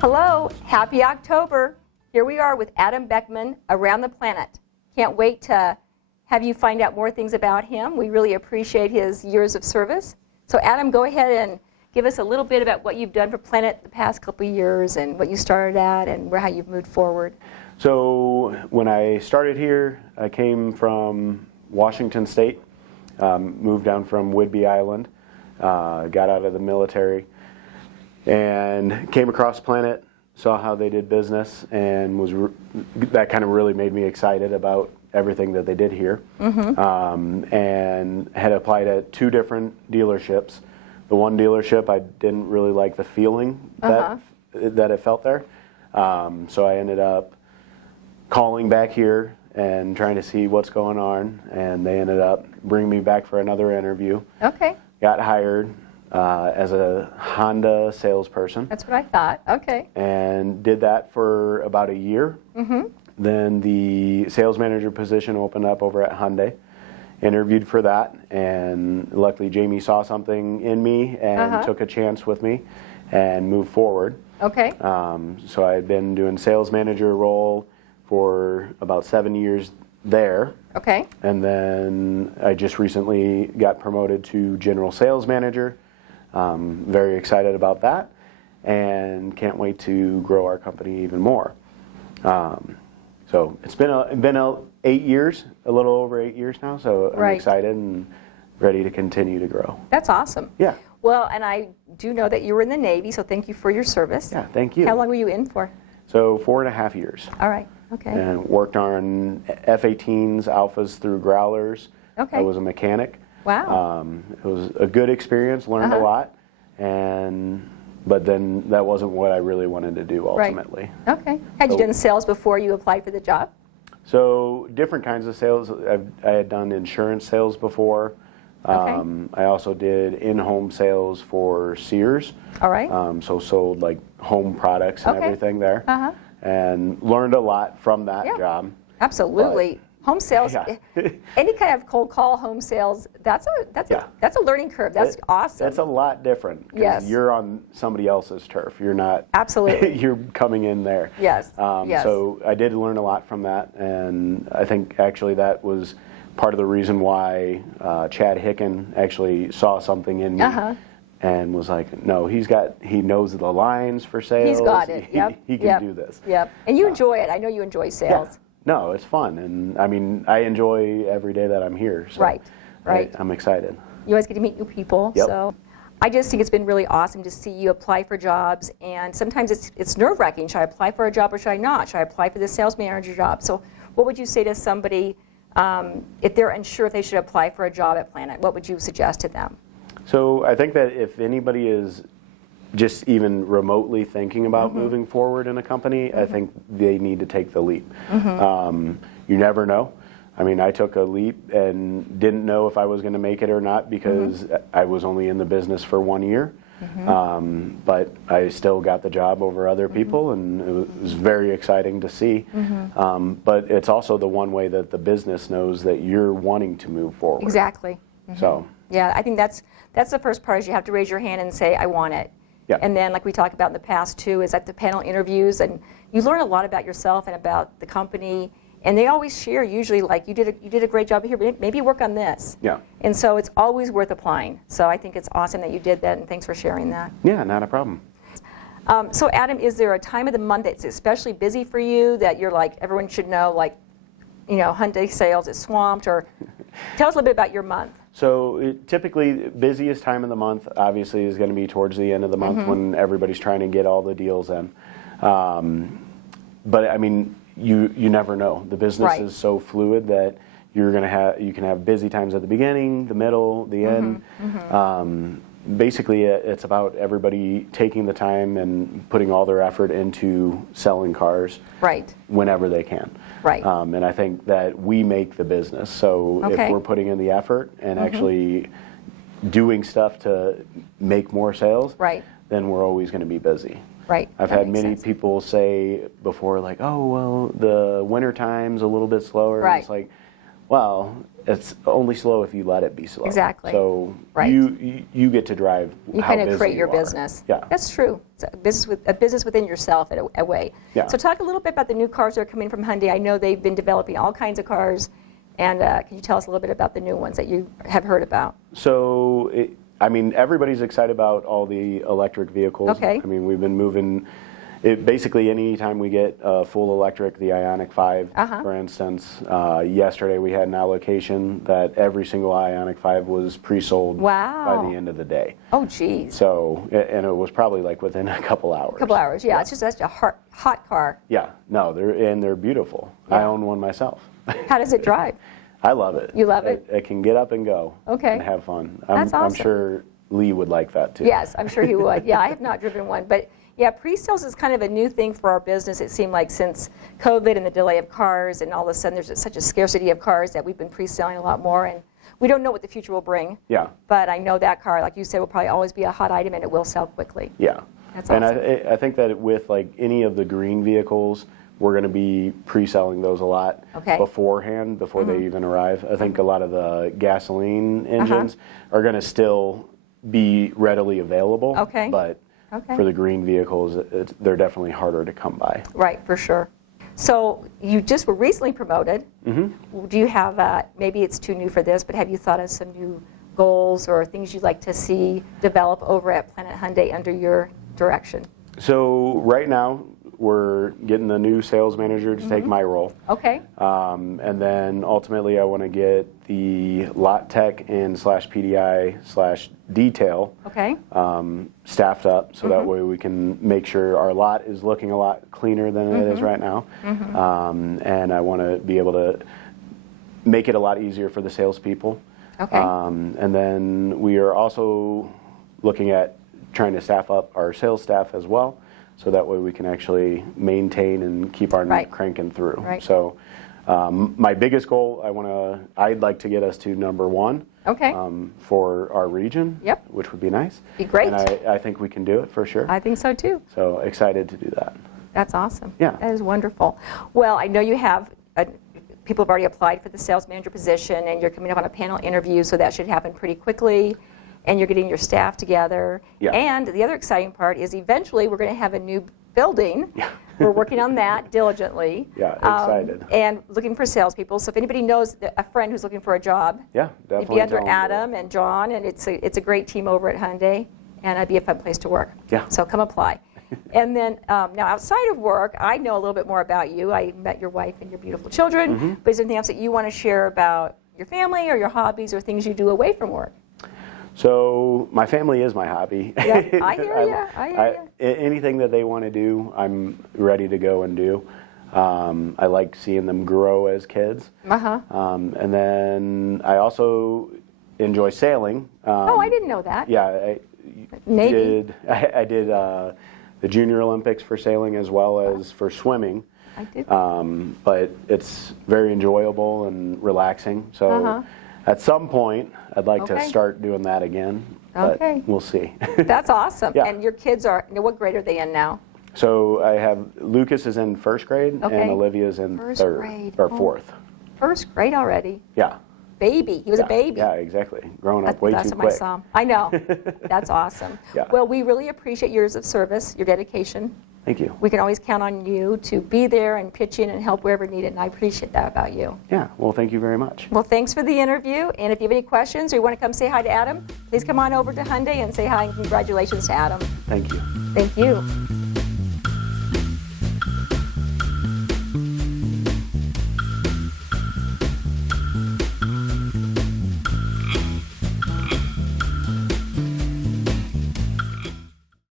Hello, happy October. Here we are with Adam Beckmann, Around the Planet. Can't wait to have you find out more things about him. We really appreciate his years of service. So Adam, go ahead and give us a little bit about what you've done for Planet the past couple of years and what you started at and how you've moved forward. So when I started here, I came from Washington State, moved down from Whidbey Island, got out of the military, and came across Planet, saw how they did business, and that kind of really made me excited about everything that they did here. And had applied at 2 different dealerships. The one dealership, I didn't really like the feeling that it felt there. So I ended up calling back here and trying to see what's going on, and they ended up bringing me back for another interview. Okay. Got hired as a Honda salesperson. That's what I thought. Okay. And did that for about a year. Then the sales manager position opened up over at Hyundai. Interviewed for that, and luckily Jamie saw something in me and took a chance with me and moved forward. Okay. So I had been doing sales manager role for about 7 years there. Okay. And then I just recently got promoted to general sales manager. Very excited about that, and can't wait to grow our company even more. So it's been 8 years, a little over 8 years now, so I'm excited and ready to continue to grow. That's awesome. Yeah. Well, and I do know that you were in the Navy, so thank you for your service. Yeah, thank you. How long were you in for? So 4.5 years. All right. Okay. And worked on F-18s, Alphas through Growlers. Okay. I was a mechanic. Wow. It was a good experience, learned a lot, but then that wasn't what I really wanted to do ultimately. Right. Okay. Had you done sales before you applied for the job? So different kinds of sales. I had done insurance sales before. I also did in-home sales for Sears. All right. So sold like home products and everything there. And learned a lot from that job. Absolutely. Home sales, any kind of cold call home sales, that's a learning curve. That's awesome. That's a lot different. Yes. You're on somebody else's turf. You're not. Absolutely. You're coming in there. Yes. Yes. So I did learn a lot from that, and I think actually that was part of the reason why Chad Hicken actually saw something in me. And was like, no, he knows the lines for sales. He's got it. Yep. He can do this. Yep. And you enjoy it. I know you enjoy sales. Yeah. No, it's fun, and I mean, I enjoy every day that I'm here. So right. I'm excited. You always get to meet new people. Yep. So I just think it's been really awesome to see you apply for jobs, and sometimes it's nerve-wracking. Should I apply for a job or should I not? Should I apply for the sales manager job? So what would you say to somebody if they're unsure if they should apply for a job at Planet? What would you suggest to them? So I think that if anybody is just even remotely thinking about moving forward in a company, I think they need to take the leap. You never know. I mean, I took a leap and didn't know if I was going to make it or not because I was only in the business for 1 year. But I still got the job over other people, and it was very exciting to see. But it's also the one way that the business knows that you're wanting to move forward. Exactly. So yeah, I think that's the first part is you have to raise your hand and say, I want it. Yeah. And then, like we talked about in the past too, is at the panel interviews, and you learn a lot about yourself and about the company. And they always share, usually, like you did a great job here, but maybe work on this. Yeah. And so it's always worth applying. So I think it's awesome that you did that, and thanks for sharing that. Yeah, not a problem. So Adam, is there a time of the month that's especially busy for you that you're like everyone should know, like, Hyundai sales is swamped, or tell us a little bit about your month. So typically, busiest time of the month, obviously, is going to be towards the end of the month when everybody's trying to get all the deals in. But I mean, you never know. The business is so fluid that you can have busy times at the beginning, the middle, the end. Basically, it's about everybody taking the time and putting all their effort into selling cars whenever they can. Right. And I think that we make the business. So if we're putting in the effort and actually doing stuff to make more sales, then we're always going to be busy. Right. I've had many people say before, like, oh, well, the winter time's a little bit slower. And it's like, Well, it's only slow if you let it be slow. Exactly. So Right. you get to drive. You how kind of busy create you your are. business. Yeah. That's true. It's a business within yourself in a way. Yeah. So talk a little bit about the new cars that are coming from Hyundai. I know they've been developing all kinds of cars. And can you tell us a little bit about the new ones that you have heard about? So, everybody's excited about all the electric vehicles. Okay. I mean, we've been moving. Basically, any time we get full electric, the Ioniq 5, for instance, yesterday we had an allocation that every single Ioniq 5 was pre-sold Wow. by the end of the day. Oh, geez. So, and it was probably like within a couple hours. A couple hours, yeah. It's just such a hot car. Yeah, no, they're beautiful. I own one myself. How does it drive? I love it. You love it? It can get up and go. Okay. And have fun. That's I'm awesome. sure Lee would like that too. Yes, I'm sure he would. Yeah, I have not driven one. But yeah, pre-sales is kind of a new thing for our business. It seemed like since COVID and the delay of cars, and all of a sudden there's such a scarcity of cars that we've been pre-selling a lot more. And we don't know what the future will bring. Yeah. But I know that car, like you said, will probably always be a hot item, and it will sell quickly. Yeah. That's and awesome. I think that with like any of the green vehicles, we're going to be pre-selling those a lot beforehand, before they even arrive. I think a lot of the gasoline engines are going to still be readily available. Okay. But for the green vehicles, they're definitely harder to come by. Right, for sure. So you just were recently promoted. Do you have, maybe it's too new for this, but have you thought of some new goals or things you'd like to see develop over at Planet Hyundai under your direction? So right now, we're getting a new sales manager to take my role. Okay. And then ultimately I want to get the lot tech and /PDI/detail staffed up, so that way we can make sure our lot is looking a lot cleaner than it is right now. And I want to be able to make it a lot easier for the salespeople. Okay. And then we are also looking at trying to staff up our sales staff as well, so that way we can actually maintain and keep our cranking through. Right. So my biggest goal, I'd like to get us to #1 for our region, which would be nice. Be great. And I think we can do it for sure. I think so too. So excited to do that. That's awesome. Yeah. That is wonderful. Well, I know you have, people have already applied for the sales manager position, and you're coming up on a panel interview, so that should happen pretty quickly. And you're getting your staff together. Yeah. And the other exciting part is eventually we're going to have a new building. We're working on that diligently. Yeah, excited. And looking for salespeople. So if anybody knows a friend who's looking for a job, Yeah, definitely. it'd be under tell them to do it. Adam and John, and it's a great team over at Hyundai, and it'd be a fun place to work. Yeah. So come apply. And then now outside of work, I know a little bit more about you. I met your wife and your beautiful children. But is there anything else that you want to share about your family or your hobbies or things you do away from work? So my family is my hobby. Yeah, I hear you. Anything that they want to do, I'm ready to go and do. I like seeing them grow as kids. And then I also enjoy sailing. Oh, I didn't know that. Yeah, Maybe. I did the Junior Olympics for sailing as well as for swimming. I did. But it's very enjoyable and relaxing. So at some point, I'd like to start doing that again. But we'll see. That's awesome. Yeah. And your kids are, what grade are they in now? So I have Lucas is in first grade and Olivia's in First third grade. or fourth. First grade already. Yeah. Baby. He was a baby. Yeah, exactly. Growing up way That's too what I quick. saw. I know. That's awesome. Yeah. Well, we really appreciate years of service, your dedication. Thank you. We can always count on you to be there and pitch in and help wherever needed, and I appreciate that about you. Yeah. Well, thank you very much. Well, thanks for the interview, and if you have any questions or you want to come say hi to Adam, please come on over to Hyundai and say hi and congratulations to Adam. Thank you. Thank you.